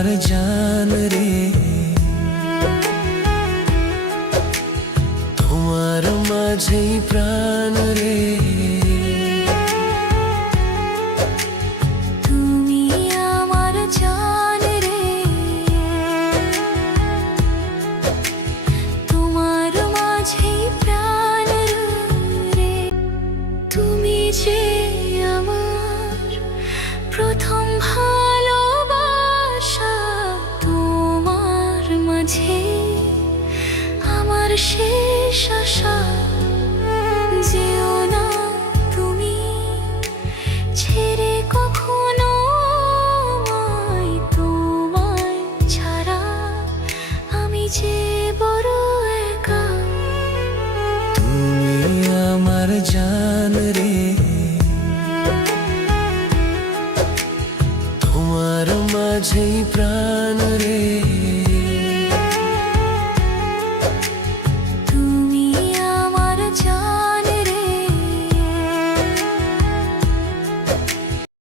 আমার জান রে, তোমার মাঝেই প্রাণ রে। তুমি আমার জান রে, তোমার মাঝেই প্রাণ রে। তুমি যে আমার প্রথম ভালোবাসা, তোমার মাঝে আমার শেষ আশা। যেও না তুমি ছেড়ে কখনো আমায়, তোমায় ছাড়া আমি যে বড় একা। তুমি আমার জান রে, তোমার মাঝেই প্রাণ রে।